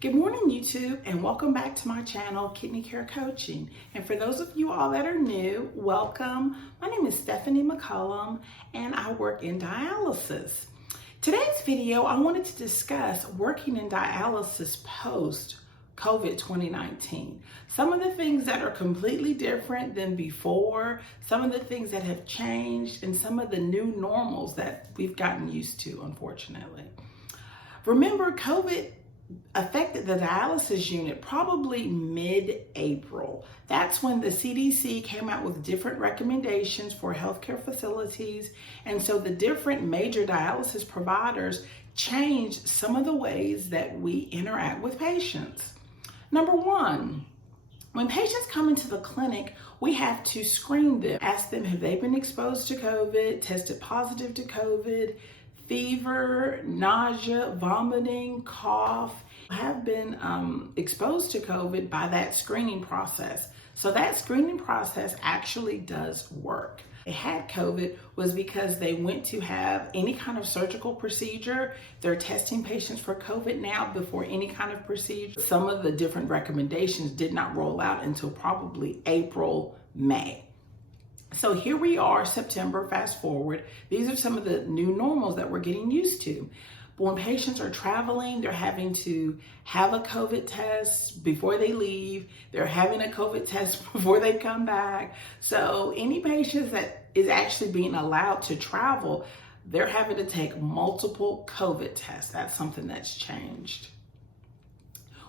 Good morning, YouTube, and welcome back to my channel, Kidney Care Coaching. And for those of you all that are new, welcome. My name is Stephanie McCollum, and I work in dialysis. Today's video, I wanted to discuss working in dialysis post COVID-19. Some of the things that are completely different than before, some of the things that have changed, and some of the new normals that we've gotten used to, unfortunately. Remember, COVID affected the dialysis unit probably mid-April. That's when the CDC came out with different recommendations for healthcare facilities. And so the different major dialysis providers changed some of the ways that we interact with patients. Number one, when patients come into the clinic, we have to screen them, ask them, have they been exposed to COVID, tested positive to COVID, fever, nausea, vomiting, cough, have been exposed to COVID by that screening process. So that screening process actually does work. They had COVID was because they went to have any kind of surgical procedure. They're testing patients for COVID now before any kind of procedure. Some of the different recommendations did not roll out until probably April, May. So here we are, September, fast forward. These are some of the new normals that we're getting used to. But when patients are traveling, they're having to have a COVID test before they leave. They're having a COVID test before they come back. So any patients that is actually being allowed to travel, they're having to take multiple COVID tests. That's something that's changed.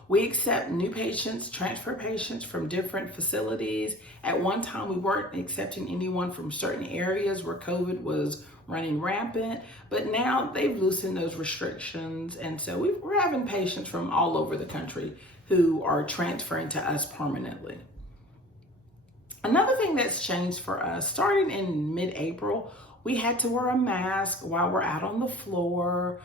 We accept new patients, transfer patients from different facilities. At one time, we weren't accepting anyone from certain areas where COVID was running rampant, but now they've loosened those restrictions. And so we're having patients from all over the country who are transferring to us permanently. Another thing that's changed for us, starting in mid-April, we had to wear a mask while we're out on the floor.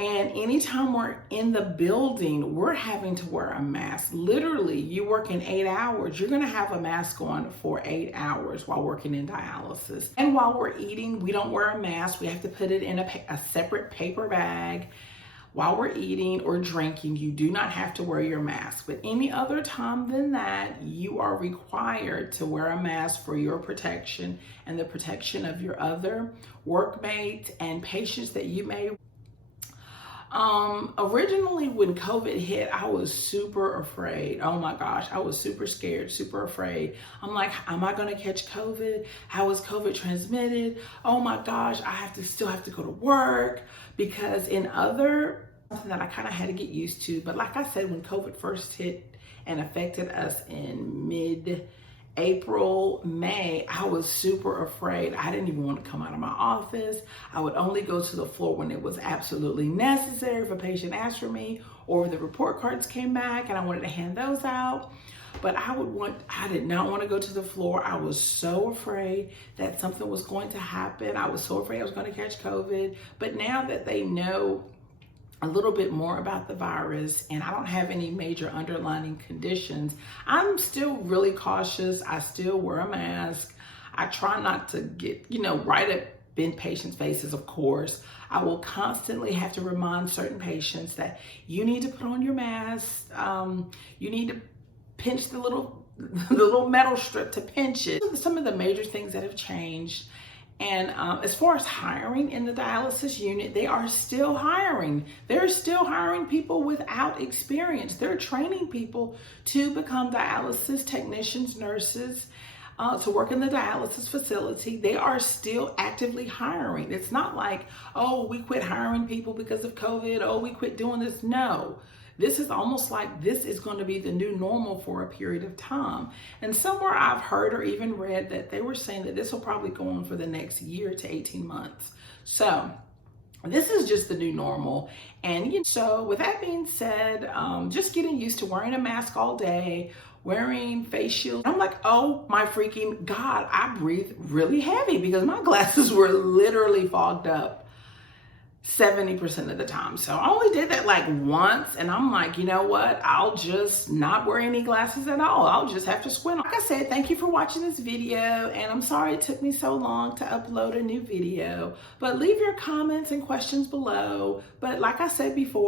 And anytime we're in the building, we're having to wear a mask. Literally, you work in 8 hours, you're gonna have a mask on for 8 hours while working in dialysis. And while we're eating, we don't wear a mask. We have to put it in a separate paper bag. While we're eating or drinking, you do not have to wear your mask. But any other time than that, you are required to wear a mask for your protection and the protection of your other workmates and patients that you may. Originally when COVID hit, I was super afraid. Oh my gosh, I was super scared, super afraid. I'm like, am I gonna catch COVID? How is COVID transmitted? Oh my gosh, still have to go to work, because something that I kind of had to get used to. But like I said, when COVID first hit and affected us in mid-April, May, I was super afraid. I didn't even want to come out of my office. I would only go to the floor when it was absolutely necessary. If a patient asked for me, or the report cards came back and I wanted to hand those out. But I did not want to go to the floor. I was so afraid that something was going to happen. I was so afraid I was going to catch COVID. But now that they know a little bit more about the virus and I don't have any major underlying conditions, I'm still really cautious. I still wear a mask. I try not to get, right up in patients' faces, of course. I will constantly have to remind certain patients that you need to put on your mask. You need to pinch the little metal strip to pinch it. Some of the major things that have changed. And as far as hiring in the dialysis unit, they are still hiring. They're still hiring people without experience. They're training people to become dialysis technicians, nurses, to work in the dialysis facility. They are still actively hiring. It's not like, oh, we quit hiring people because of COVID. Oh, we quit doing this. No. This is almost like this is going to be the new normal for a period of time. And somewhere I've heard or even read that they were saying that this will probably go on for the next year to 18 months. So this is just the new normal. And so with that being said, just getting used to wearing a mask all day, wearing face shields. I'm like, oh my freaking God, I breathe really heavy because my glasses were literally fogged up 70% of the time. So I only did that like once, and I'm like, you know what? I'll just not wear any glasses at all. I'll just have to squint. Like I said, thank you for watching this video, and I'm sorry it took me so long to upload a new video, but leave your comments and questions below. But like I said before,